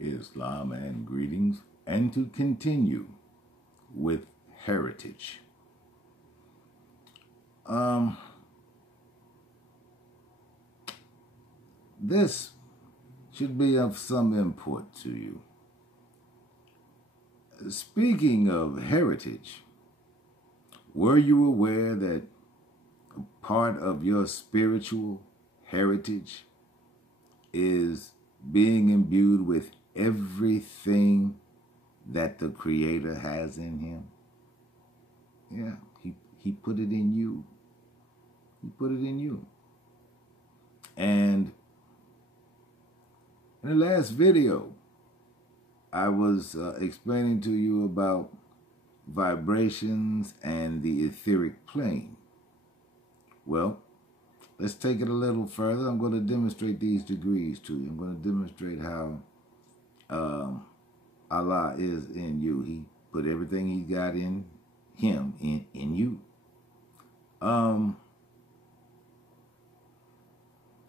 Islam and greetings, and to continue with heritage. This should be of some import to you. Speaking of heritage, were you aware that a part of your spiritual heritage is being imbued with everything that the Creator has in him? Yeah, he put it in you. He put it in you. And in the last video, I was explaining to you about vibrations and the etheric plane. Well, let's take it a little further. I'm going to demonstrate these degrees to you. I'm going to demonstrate how Allah is in you. He put everything he got in him in you.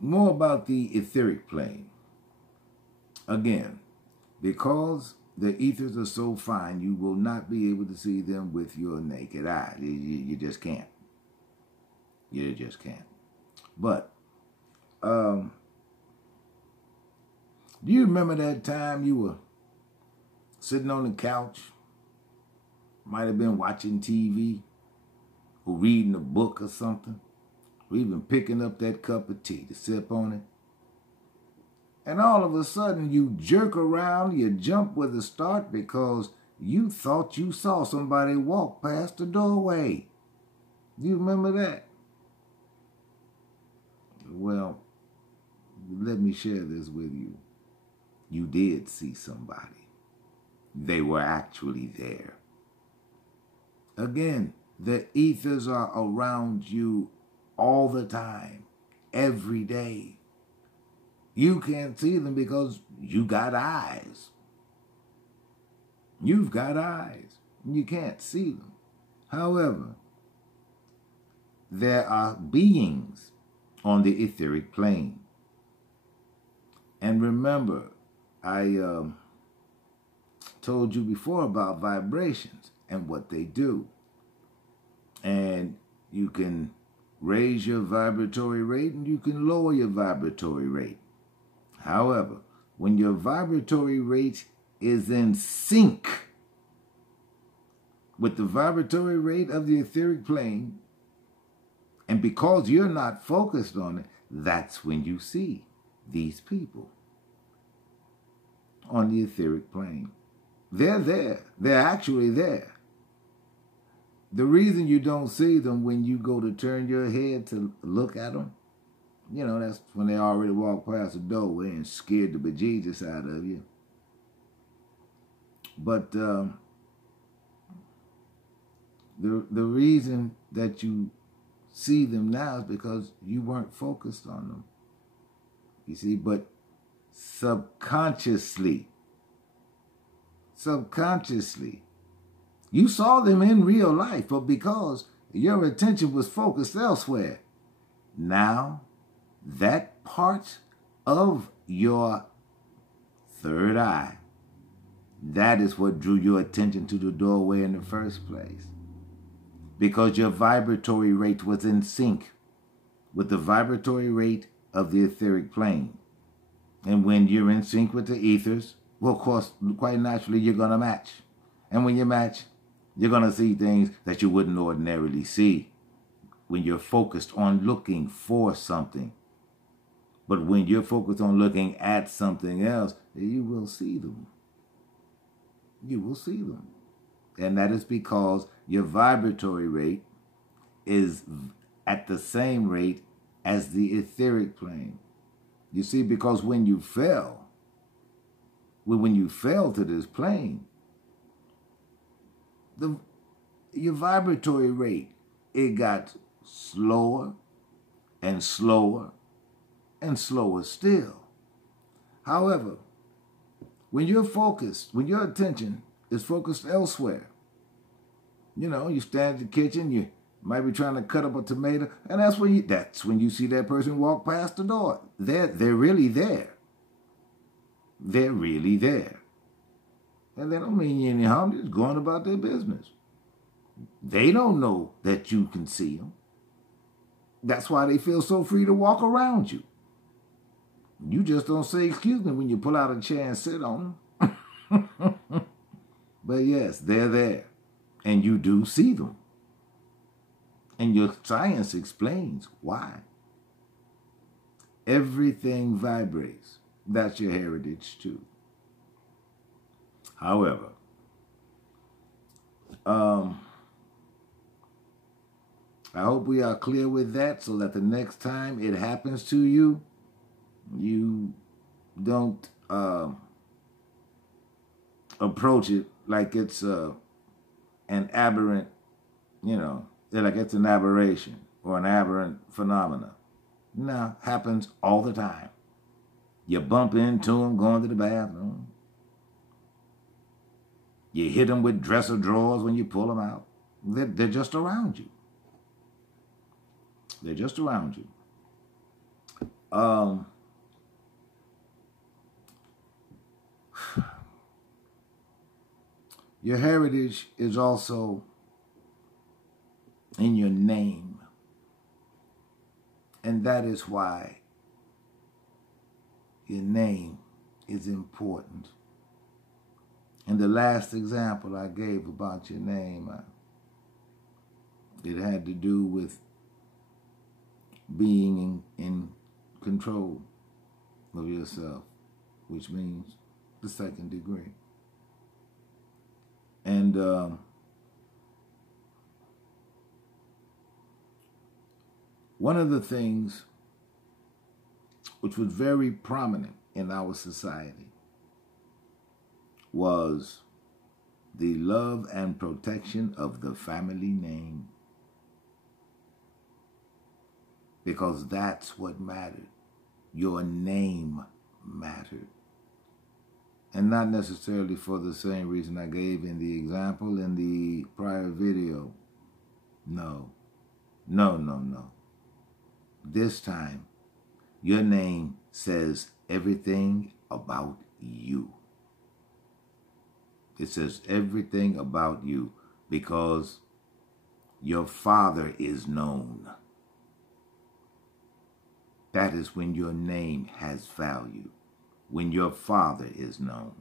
More about the etheric plane. Again, because the ethers are so fine, you will not be able to see them with your naked eye. You just can't. You just can't. But, do you remember that time you were sitting on the couch, might have been watching TV, or reading a book or something, or even picking up that cup of tea to sip on it, and all of a sudden you jerk around, you jump with a start because you thought you saw somebody walk past the doorway. Do you remember that? Well, let me share this with you. You did see somebody. They were actually there. Again, the ethers are around you all the time, every day. You can't see them because you got eyes. You've got eyes. You can't see them. However, there are beings on the etheric plane. And remember, I told you before about vibrations and what they do. And you can raise your vibratory rate and you can lower your vibratory rate. However, when your vibratory rate is in sync with the vibratory rate of the etheric plane, and because you're not focused on it, that's when you see these people on the etheric plane. They're there. They're actually there. The reason you don't see them when you go to turn your head to look at them, you know, that's when they already walked past the doorway and scared the bejesus out of you. But the reason that you see them now is because you weren't focused on them. You see, but subconsciously, you saw them in real life, but because your attention was focused elsewhere, now that part of your third eye, that is what drew your attention to the doorway in the first place. Because your vibratory rate was in sync with the vibratory rate of the etheric plane. And when you're in sync with the ethers, well, of course, quite naturally, you're going to match. And when you match, you're going to see things that you wouldn't ordinarily see when you're focused on looking for something. But when you're focused on looking at something else, you will see them. You will see them. And that is because your vibratory rate is at the same rate as the etheric plane. You see, because when you fell to this plane, your vibratory rate, it got slower and slower and slower still. However, when you're focused, when your attention is focused elsewhere, you know, you stand in the kitchen, you might be trying to cut up a tomato, and that's when you see that person walk past the door. They're really there. they're really there. And they don't mean you any harm. They're just going about their business. They don't know that you can see them. That's why they feel so free to walk around you. You just don't say excuse me when you pull out a chair and sit on them. But yes, they're there. And you do see them. And your science explains why. Everything vibrates. That's your heritage too. However, I hope we are clear with that so that the next time it happens to you, you don't approach it like it's an aberrant, like it's an aberration or an aberrant phenomena. No, happens all the time. You bump into them going to the bathroom. You hit them with dresser drawers when you pull them out. They're just around you. They're just around you. Your heritage is also in your name. And that is why your name is important. And the last example I gave about your name, it had to do with being in control of yourself, which means the second degree. And one of the things which was very prominent in our society was the love and protection of the family name. Because that's what mattered. Your name mattered. And not necessarily for the same reason I gave in the example in the prior video. No. This time, your name says everything about you. It says everything about you because your father is known. That is when your name has value, when your father is known.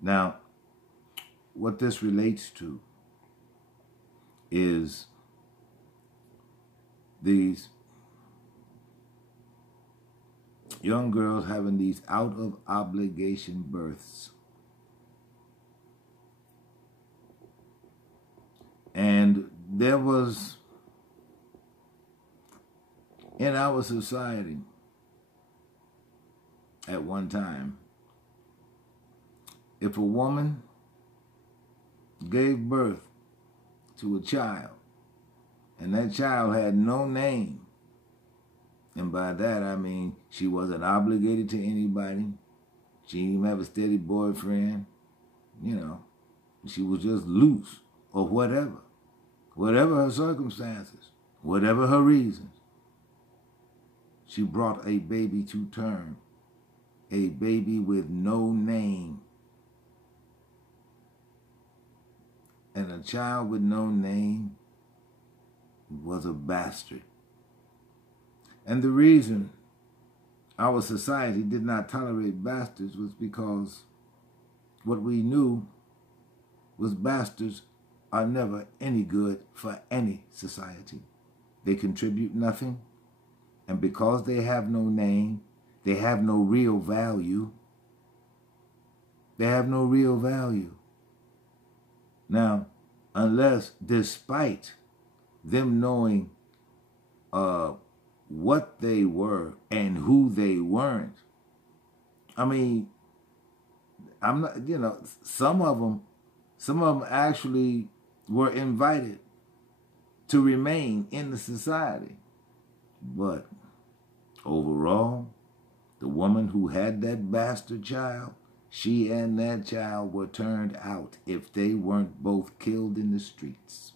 Now, what this relates to is these young girls having these out-of-obligation births. And there was, in our society, at one time, if a woman gave birth to a child, and that child had no name, and by that I mean she wasn't obligated to anybody, she didn't even have a steady boyfriend, she was just loose or whatever her circumstances, whatever her reasons. She brought a baby to term, a baby with no name. And a child with no name was a bastard. And the reason our society did not tolerate bastards was because what we knew was bastards are never any good for any society. They contribute nothing. And because they have no name, they have no real value. They have no real value. Now, unless, despite them knowing what they were and who they weren't, I mean, I'm not, some of them actually were invited to remain in the society. But overall, the woman who had that bastard child, she and that child were turned out if they weren't both killed in the streets.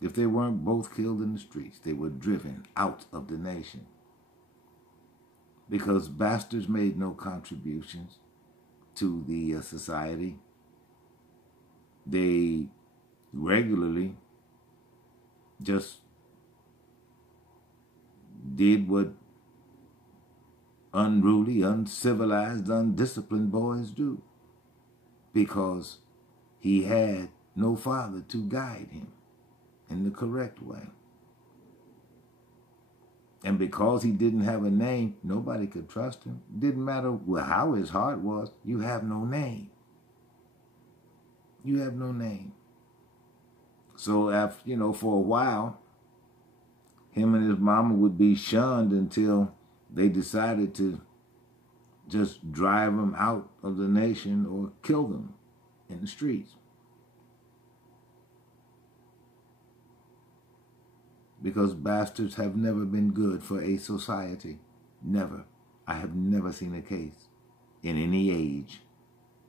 If they weren't both killed in the streets, they were driven out of the nation. because bastards made no contributions to the society. They regularly just did what unruly, uncivilized, undisciplined boys do, because he had no father to guide him in the correct way. And because he didn't have a name, nobody could trust him. Didn't matter how his heart was. You have no name. You have no name. So after, for a while, him and his mama would be shunned until they decided to just drive him out of the nation or kill them in the streets. Because bastards have never been good for a society. Never. I have never seen a case in any age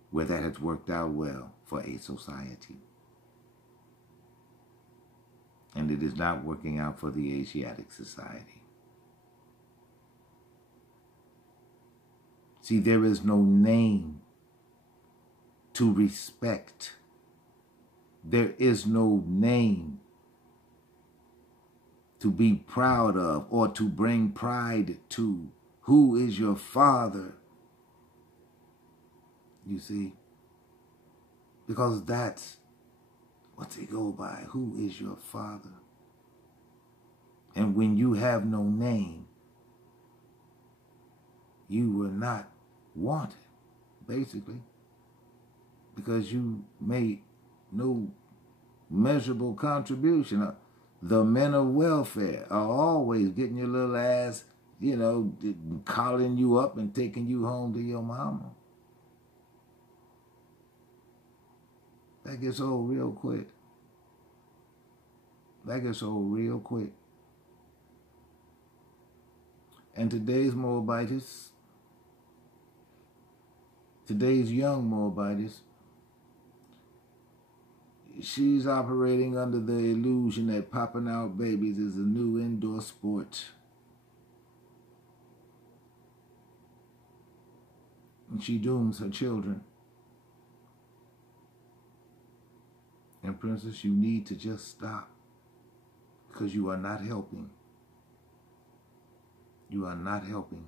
where that has worked out well for a society. And it is not working out for the Asiatic society. See, there is no name to respect. There is no name to be proud of or to bring pride to. Who is your father? You see? Because that's what they go by. Who is your father? And when you have no name, you were not wanted, basically, because you made no measurable contribution. The men of welfare are always getting your little ass, calling you up and taking you home to your mama. That gets old real quick. That gets old real quick. And today's Moabites, today's young Moabites, she's operating under the illusion that popping out babies is a new indoor sport. And she dooms her children. And Princess, you need to just stop, because you are not helping. You are not helping.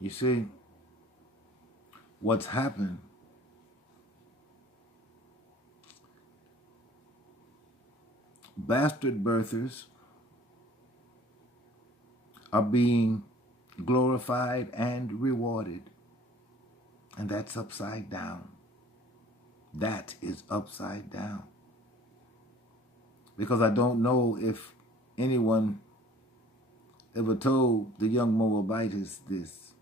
You see, what's happened, bastard birthers are being glorified and rewarded. And that's upside down. That is upside down. Because I don't know if anyone ever told the young Moabites this.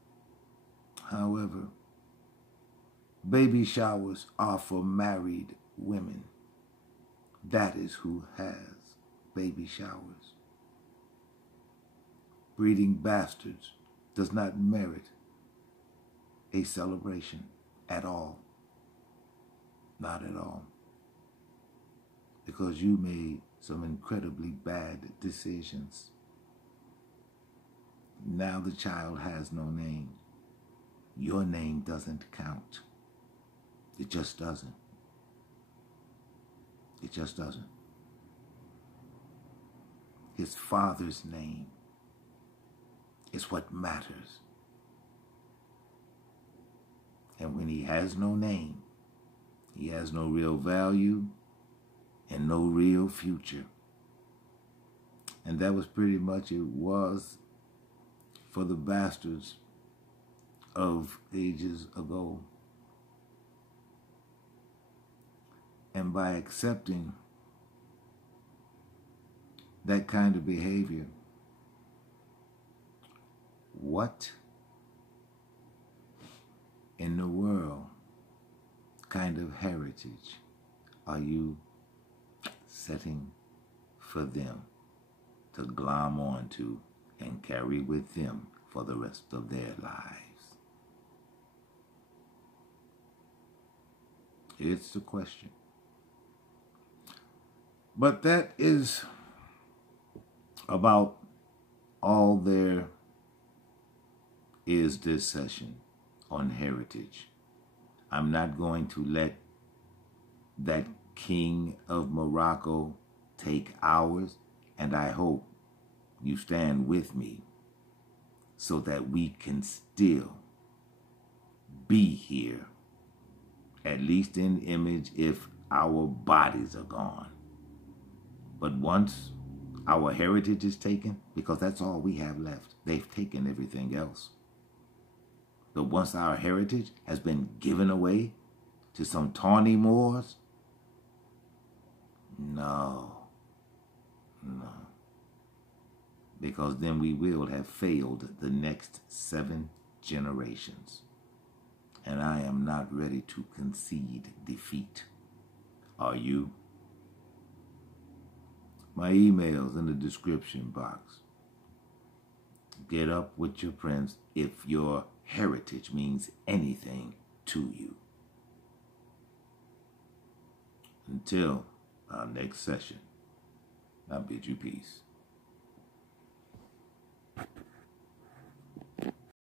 However, baby showers are for married women. That is who has baby showers. Breeding bastards does not merit a celebration at all. Not at all. Because you made some incredibly bad decisions. Now the child has no name. Your name doesn't count. It just doesn't. It just doesn't. His father's name is what matters. And when he has no name, he has no real value and no real future. And that was pretty much it was for the bastards of ages ago. And by accepting that kind of behavior, what in the world kind of heritage are you setting for them to glom onto and carry with them for the rest of their lives? It's the question. But that is about all there is this session on heritage. I'm not going to let that king of Morocco take ours, and I hope you stand with me so that we can still be here, at least in image, if our bodies are gone. But once our heritage is taken, because that's all we have left, they've taken everything else. But once our heritage has been given away to some tawny Moors, no. Because then we will have failed the next 7 generations. And I am not ready to concede defeat. Are you? My email's in the description box. Get up with your friends if your heritage means anything to you. Until our next session, I bid you peace.